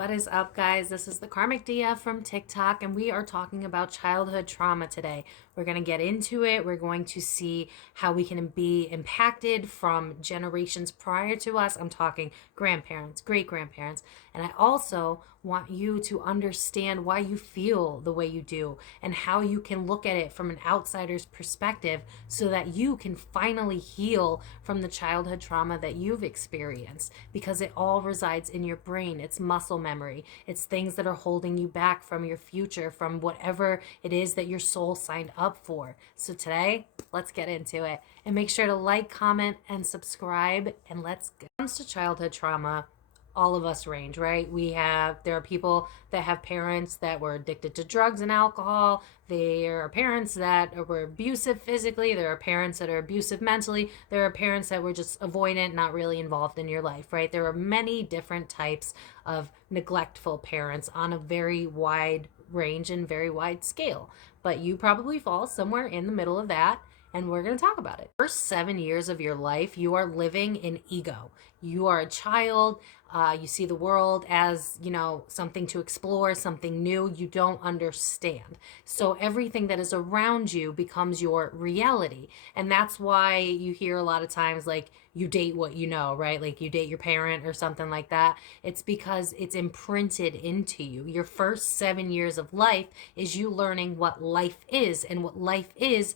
What is up, guys? This is the Karmic DF from TikTok, and we are talking about childhood trauma today. We're going to get into it. We're going to see how we can be impacted from generations prior to us. I'm talking grandparents, great grandparents. And I also want you to understand why you feel the way you do and how you can look at it from an outsider's perspective so that you can finally heal from the childhood trauma that you've experienced, because it all resides in your brain. It's muscle memory. It's things that are holding you back from your future, from whatever it is that your soul signed up for. So today, let's get into it. And make sure to like, comment, and subscribe. And let's go. When it comes to childhood trauma, all of us range, right? There are people that have parents that were addicted to drugs and alcohol. There are parents that were abusive physically. There are parents that are abusive mentally. There are parents that were just avoidant, not really involved in your life, right? There are many different types of neglectful parents on a very wide range and very wide scale. But you probably fall somewhere in the middle of that, and we're going to talk about it. First 7 years of your life, you are living in ego. You are a child. You see the world as, something to explore, something new. You don't understand. So everything that is around you becomes your reality. And that's why you hear a lot of times, like, you date what you know, right? Like you date your parent or something like that. It's because it's imprinted into you. Your first 7 years of life is you learning what life is, and what life is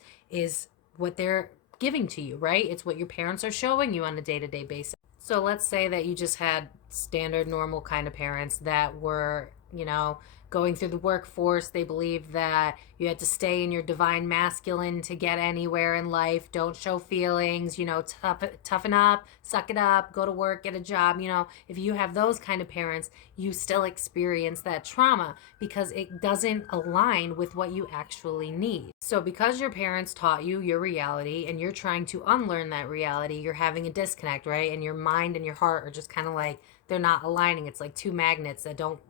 what they're giving to you, right? It's what your parents are showing you on a day-to-day basis. So let's say that you just had standard, normal kind of parents that were, going through the workforce. They believed that you had to stay in your divine masculine to get anywhere in life. Don't show feelings, toughen up, suck it up, go to work, get a job. If you have those kind of parents, you still experience that trauma because it doesn't align with what you actually need. So because your parents taught you your reality and you're trying to unlearn that reality, you're having a disconnect, right? And your mind and your heart are just kind of like, they're not aligning. It's like two magnets that don't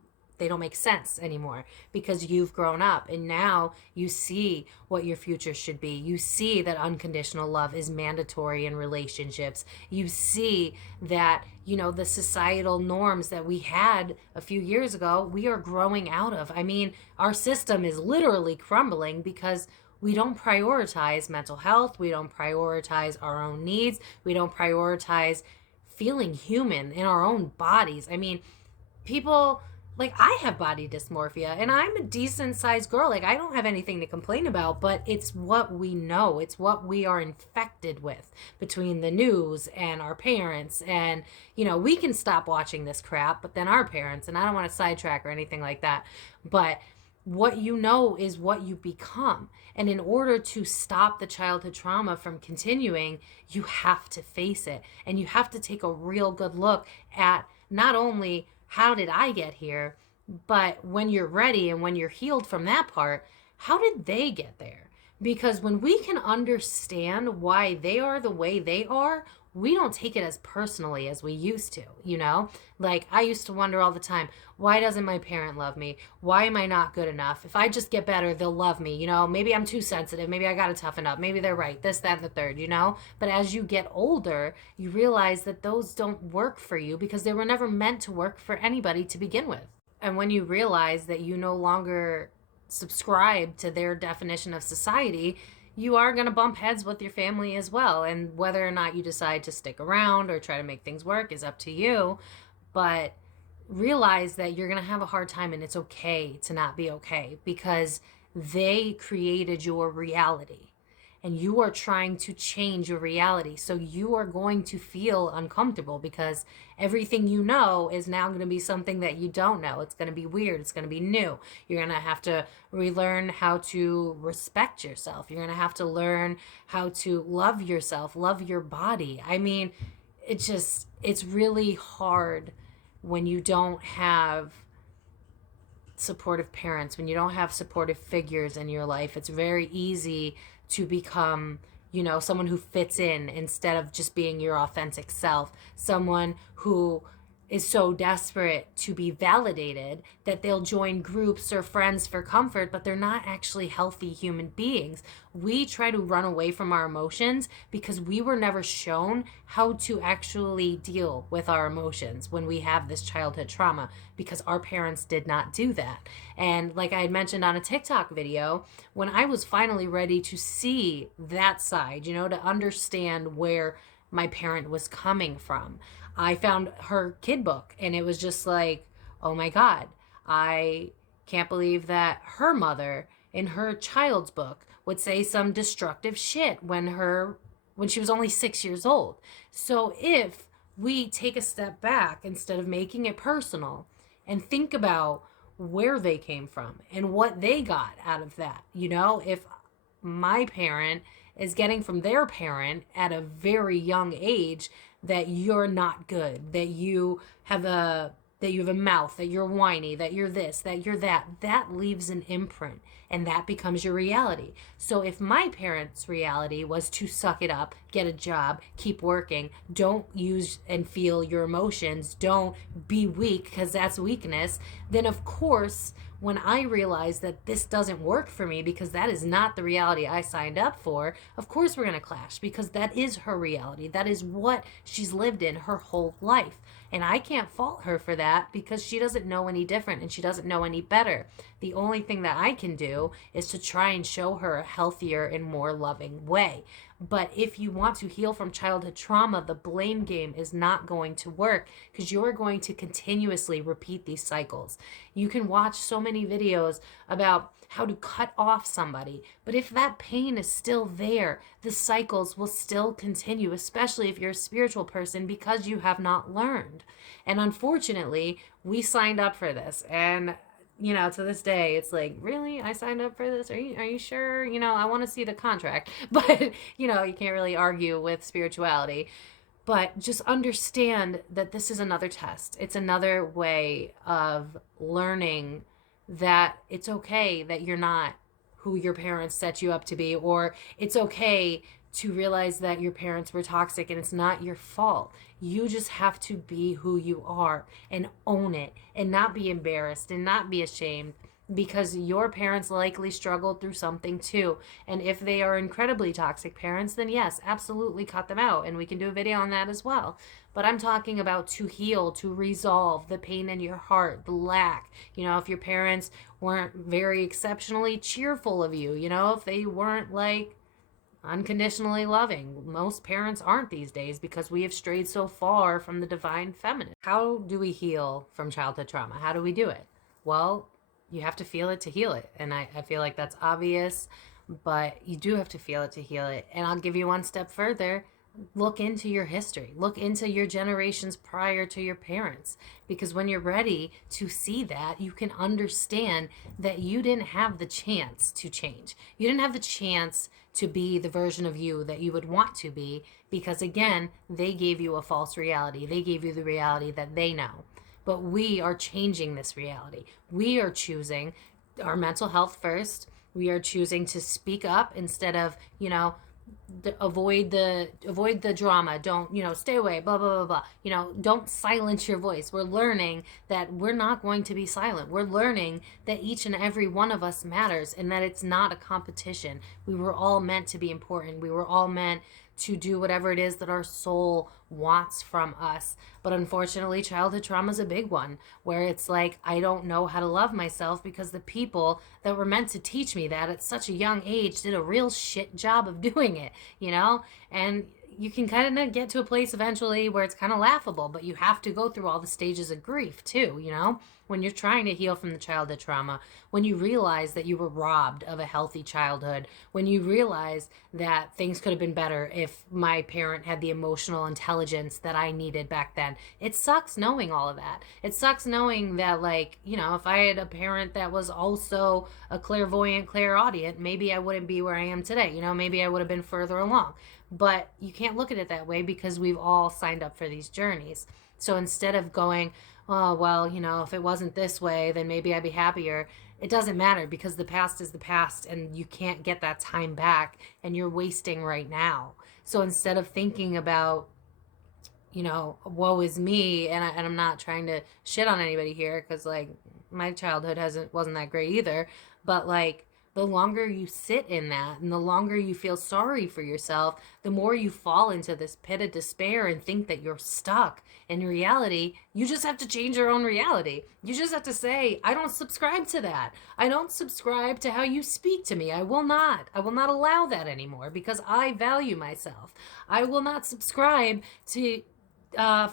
make sense anymore because you've grown up and now you see what your future should be. You see that unconditional love is mandatory in relationships. You see that, the societal norms that we had a few years ago, we are growing out of. I mean, our system is literally crumbling because we don't prioritize mental health. We don't prioritize our own needs. We don't prioritize feeling human in our own bodies. I mean, people, like, I have body dysmorphia and I'm a decent sized girl. Like, I don't have anything to complain about, but it's what we know. It's what we are infected with between the news and our parents. And, we can stop watching this crap, but then our parents, and I don't want to sidetrack or anything like that, but what you know is what you become. And in order to stop the childhood trauma from continuing, you have to face it. And you have to take a real good look at not only how did I get here, but when you're ready and when you're healed from that part, how did they get there? Because when we can understand why they are the way they are, we don't take it as personally as we used to, Like, I used to wonder all the time, why doesn't my parent love me? Why am I not good enough? If I just get better, they'll love me, Maybe I'm too sensitive. Maybe I got to toughen up. Maybe they're right. This, that, and the third, But as you get older, you realize that those don't work for you because they were never meant to work for anybody to begin with. And when you realize that you no longer subscribe to their definition of society, you are going to bump heads with your family as well. And whether or not you decide to stick around or try to make things work is up to you. But realize that you're going to have a hard time, and it's okay to not be okay because they created your reality. And you are trying to change your reality. So you are going to feel uncomfortable because everything you know is now going to be something that you don't know. It's going to be weird. It's going to be new. You're going to have to relearn how to respect yourself. You're going to have to learn how to love yourself, love your body. I mean, it's really hard when you don't have supportive parents, when you don't have supportive figures in your life. It's very easy to become, someone who fits in instead of just being your authentic self, someone who is so desperate to be validated that they'll join groups or friends for comfort, but they're not actually healthy human beings. We try to run away from our emotions because we were never shown how to actually deal with our emotions when we have this childhood trauma, because our parents did not do that. And like I had mentioned on a TikTok video, when I was finally ready to see that side, to understand where my parent was coming from, I found her kid book, and it was just like, oh my God, I can't believe that her mother in her child's book would say some destructive shit when she was only 6 years old. So if we take a step back instead of making it personal and think about where they came from and what they got out of that, if my parent is getting from their parent at a very young age that you're not good, that you have a mouth, that you're whiny, that you're this, that you're that, that leaves an imprint, and that becomes your reality. So if my parents' reality was to suck it up, get a job, keep working, don't use and feel your emotions, don't be weak because that's weakness, then of course when I realize that this doesn't work for me because that is not the reality I signed up for, of course we're going to clash, because that is her reality. That is what she's lived in her whole life. And I can't fault her for that because she doesn't know any different and she doesn't know any better. The only thing that I can do is to try and show her a healthier and more loving way. But if you want to heal from childhood trauma, the blame game is not going to work because you're going to continuously repeat these cycles. You can watch so many videos about how to cut off somebody, but if that pain is still there, the cycles will still continue, especially if you're a spiritual person, because you have not learned. And unfortunately, we signed up for this, and to this day, it's like, really? I signed up for this? Are you sure? I want to see the contract. But, you can't really argue with spirituality. But just understand that this is another test. It's another way of learning that it's okay that you're not who your parents set you up to be, or it's okay to realize that your parents were toxic and it's not your fault. You just have to be who you are and own it and not be embarrassed and not be ashamed, because your parents likely struggled through something too. And if they are incredibly toxic parents, then yes, absolutely cut them out. And we can do a video on that as well. But I'm talking about to heal, to resolve the pain in your heart, the lack. If your parents weren't very exceptionally cheerful of you, if they weren't like unconditionally loving. Most parents aren't these days because we have strayed so far from the divine feminine. How do we heal from childhood trauma? How do we do it? Well, you have to feel it to heal it. And I feel like that's obvious, but you do have to feel it to heal it. And I'll give you one step further. Look into your history. Look into your generations prior to your parents. Because when you're ready to see that, you can understand that you didn't have the chance to change. You didn't have the chance to be the version of you that you would want to be, because again, they gave you a false reality. They gave you the reality that they know. But we are changing this reality. We are choosing our mental health first. We are choosing to speak up instead of, avoid the drama. Don't, stay away, blah blah blah blah. Don't silence your voice. We're learning that we're not going to be silent. We're learning that each and every one of us matters and that it's not a competition. We were all meant to be important. We were all meant to do whatever it is that our soul wants from us. But unfortunately, childhood trauma is a big one, where it's like, I don't know how to love myself because the people that were meant to teach me that at such a young age did a real shit job of doing it, And you can kind of get to a place eventually where it's kind of laughable, but you have to go through all the stages of grief too, when you're trying to heal from the childhood trauma, when you realize that you were robbed of a healthy childhood, when you realize that things could have been better if my parent had the emotional intelligence that I needed back then. It sucks knowing all of that. It sucks knowing that, if I had a parent that was also a clairvoyant, clairaudient, maybe I wouldn't be where I am today. Maybe I would have been further along. But you can't look at it that way because we've all signed up for these journeys. So instead of going, oh, well, if it wasn't this way, then maybe I'd be happier. It doesn't matter because the past is the past and you can't get that time back and you're wasting right now. So instead of thinking about, woe is me, and I'm not trying to shit on anybody here, because like my childhood wasn't that great either, but like the longer you sit in that and the longer you feel sorry for yourself, the more you fall into this pit of despair and think that you're stuck. In reality, you just have to change your own reality. You just have to say, I don't subscribe to that. I don't subscribe to how you speak to me. I will not. I will not allow that anymore, because I value myself. I will not subscribe to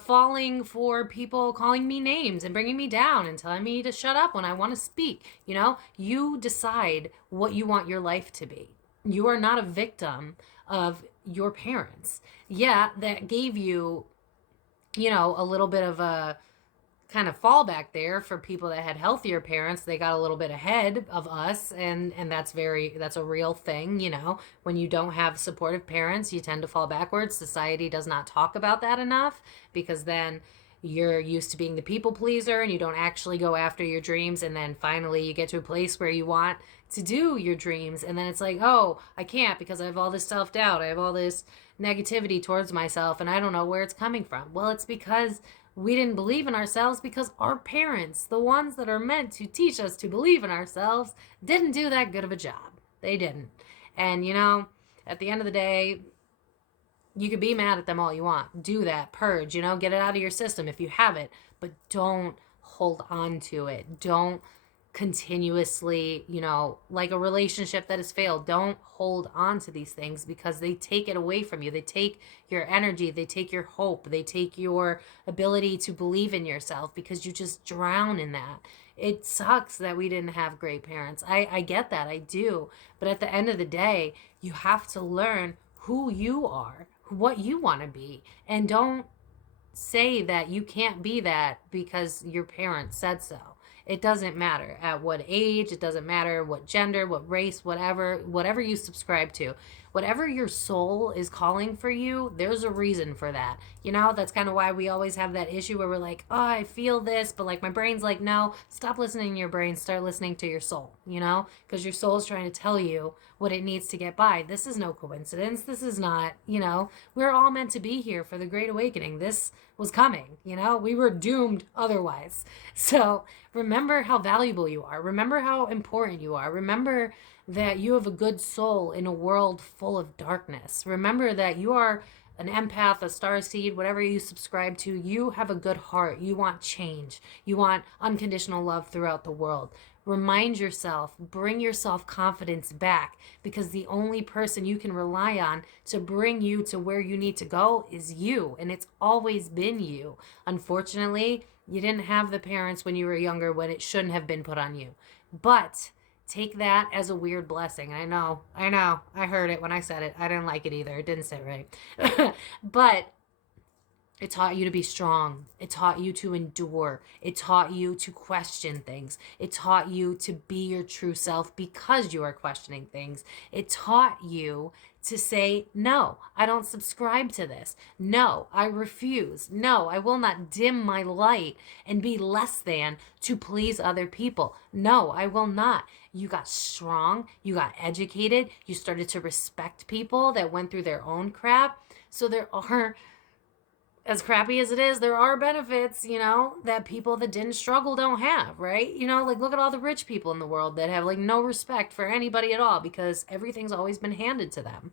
falling for people calling me names and bringing me down and telling me to shut up when I want to speak. You decide what you want your life to be. You are not a victim of your parents. Yeah, that gave you, a little bit of a kind of fallback there for people that had healthier parents. They got a little bit ahead of us, and that's a real thing. When you don't have supportive parents, you tend to fall backwards. Society does not talk about that enough, because then you're used to being the people pleaser and you don't actually go after your dreams, and then finally you get to a place where you want to do your dreams, and then it's like, oh, I can't, because I have all this self-doubt, I have all this negativity towards myself, and I don't know where it's coming from. Well, it's because we didn't believe in ourselves, because our parents, the ones that are meant to teach us to believe in ourselves, didn't do that good of a job. They didn't. And, at the end of the day, you can be mad at them all you want. Do that. Purge, get it out of your system if you have it. But don't hold on to it. Don't continuously, like a relationship that has failed, don't hold on to these things, because they take it away from you. They take your energy, they take your hope, they take your ability to believe in yourself, because you just drown in that. It sucks that we didn't have great parents. I get that, I do. But at the end of the day, you have to learn who you are, what you want to be, and don't say that you can't be that because your parents said so. It doesn't matter at what age, it doesn't matter what gender, what race, whatever you subscribe to. Whatever your soul is calling for you, there's a reason for that. That's kind of why we always have that issue where we're like, oh, I feel this, but like my brain's like, no, stop listening to your brain, start listening to your soul, because your soul's trying to tell you what it needs to get by. This is no coincidence. This is not, we're all meant to be here for the Great Awakening. This was coming, we were doomed otherwise. So remember how valuable you are. Remember how important you are. Remember that you have a good soul in a world full of darkness. Remember that you are an empath, a starseed, whatever you subscribe to. You have a good heart. You want change. You want unconditional love throughout the world. Remind yourself, bring your self-confidence back, because the only person you can rely on to bring you to where you need to go is you, and it's always been you. Unfortunately, you didn't have the parents when you were younger when it shouldn't have been put on you. But take that as a weird blessing. I know. I heard it when I said it. I didn't like it either. It didn't sit right. But it taught you to be strong. It taught you to endure. It taught you to question things. It taught you to be your true self because you are questioning things. It taught you to say, no, I don't subscribe to this. No, I refuse. No, I will not dim my light and be less than to please other people. No, I will not. You got strong. You got educated. You started to respect people that went through their own crap. So there are, as crappy as it is, there are benefits, that people that didn't struggle don't have, right? Like look at all the rich people in the world that have like no respect for anybody at all, because everything's always been handed to them.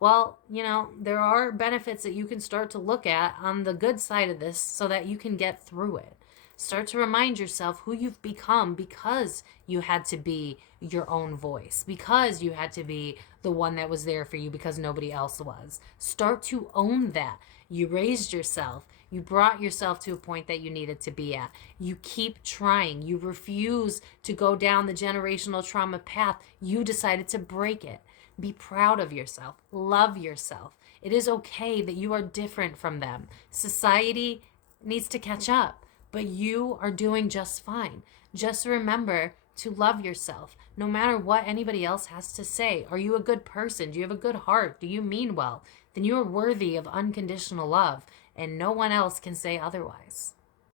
Well, there are benefits that you can start to look at on the good side of this so that you can get through it. Start to remind yourself who you've become because you had to be your own voice, because you had to be the one that was there for you because nobody else was. Start to own that. You raised yourself. You brought yourself to a point that you needed to be at. You keep trying. You refuse to go down the generational trauma path. You decided to break it. Be proud of yourself. Love yourself. It is okay that you are different from them. Society needs to catch up, but you are doing just fine. Just remember to love yourself, no matter what anybody else has to say. Are you a good person? Do you have a good heart? Do you mean well? Then you are worthy of unconditional love, and no one else can say otherwise.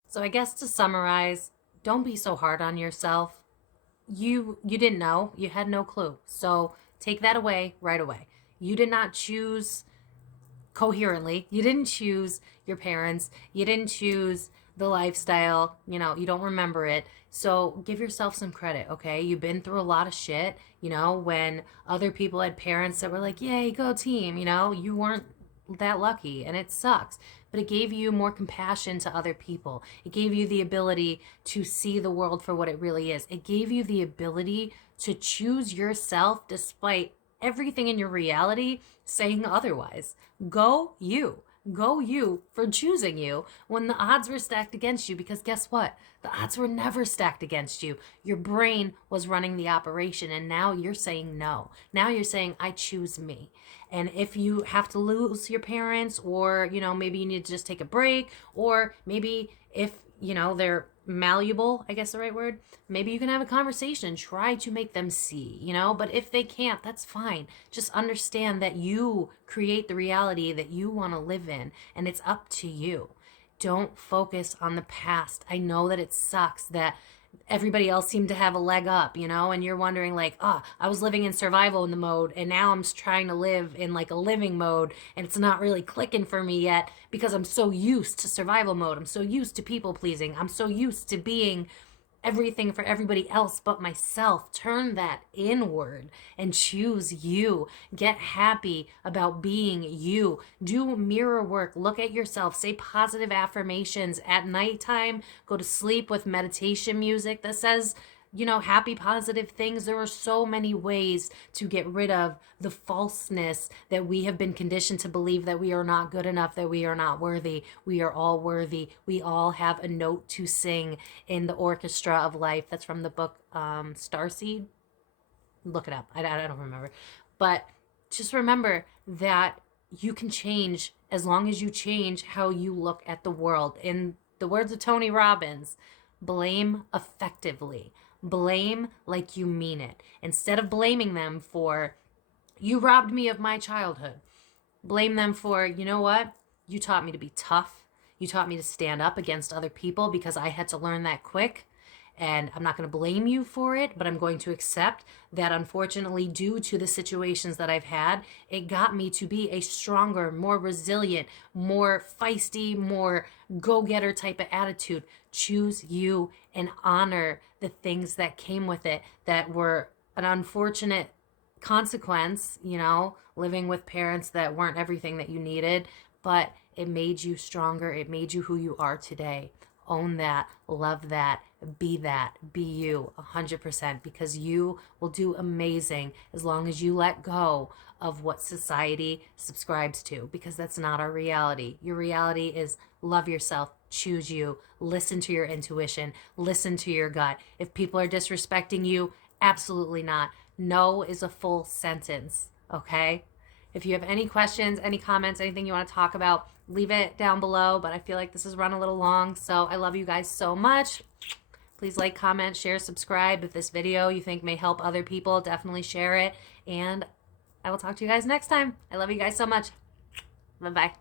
So I guess to summarize, don't be so hard on yourself. You didn't know. You had no clue. So take that away right away. You did not choose coherently. You didn't choose your parents. You didn't choose the lifestyle. You know, you don't remember it. So give yourself some credit, okay? You've been through a lot of shit, you know, when other people had parents that were like, yay, go team, you know, you weren't that lucky and it sucks. But it gave you more compassion to other people. It gave you the ability to see the world for what it really is. It gave you the ability to choose yourself despite everything in your reality saying otherwise. Go you. Go you for choosing you when the odds were stacked against you, because guess what? The odds were never stacked against you. Your brain was running the operation, and now you're saying no. Now you're saying, I choose me. And if you have to lose your parents, or, you know, maybe you need to just take a break, or maybe if, you know, they're malleable, I guess the right word, maybe you can have a conversation, try to make them see, you know, but if they can't, that's fine. Just understand that you create the reality that you want to live in, and it's up to you. Don't focus on the past. I know that it sucks that everybody else seemed to have a leg up, you know, and you're wondering like, oh, I was living in survival in the mode and now I'm trying to live in like a living mode, and it's not really clicking for me yet because I'm so used to survival mode. I'm so used to people pleasing. I'm so used to being everything for everybody else but myself. Turn that inward and choose you. Get happy about being you. Do mirror work. Look at yourself. Say positive affirmations at nighttime. Go to sleep with meditation music that says, you know, happy, positive things. There are so many ways to get rid of the falseness that we have been conditioned to believe, that we are not good enough, that we are not worthy. We are all worthy. We all have a note to sing in the orchestra of life. That's from the book Starseed. Look it up. I don't remember. But just remember that you can change as long as you change how you look at the world. In the words of Tony Robbins, blame effectively. Blame like you mean it. Instead of blaming them for, you robbed me of my childhood, blame them for, you know what? You taught me to be tough. You taught me to stand up against other people because I had to learn that quick. And I'm not going to blame you for it, but I'm going to accept that unfortunately, due to the situations that I've had, it got me to be a stronger, more resilient, more feisty, more go-getter type of attitude. Choose you and honor the things that came with it that were an unfortunate consequence, you know, living with parents that weren't everything that you needed, but it made you stronger. It made you who you are today. Own that, love that, be you 100%, because you will do amazing as long as you let go of what society subscribes to, because that's not our reality. Your reality is love yourself, choose you, listen to your intuition, listen to your gut. If people are disrespecting you, absolutely not. No is a full sentence, okay? If you have any questions, any comments, anything you want to talk about, leave it down below. But I feel like this has run a little long, so I love you guys so much. Please like, comment, share, subscribe. If this video you think may help other people, definitely share it. And I will talk to you guys next time. I love you guys so much. Bye-bye.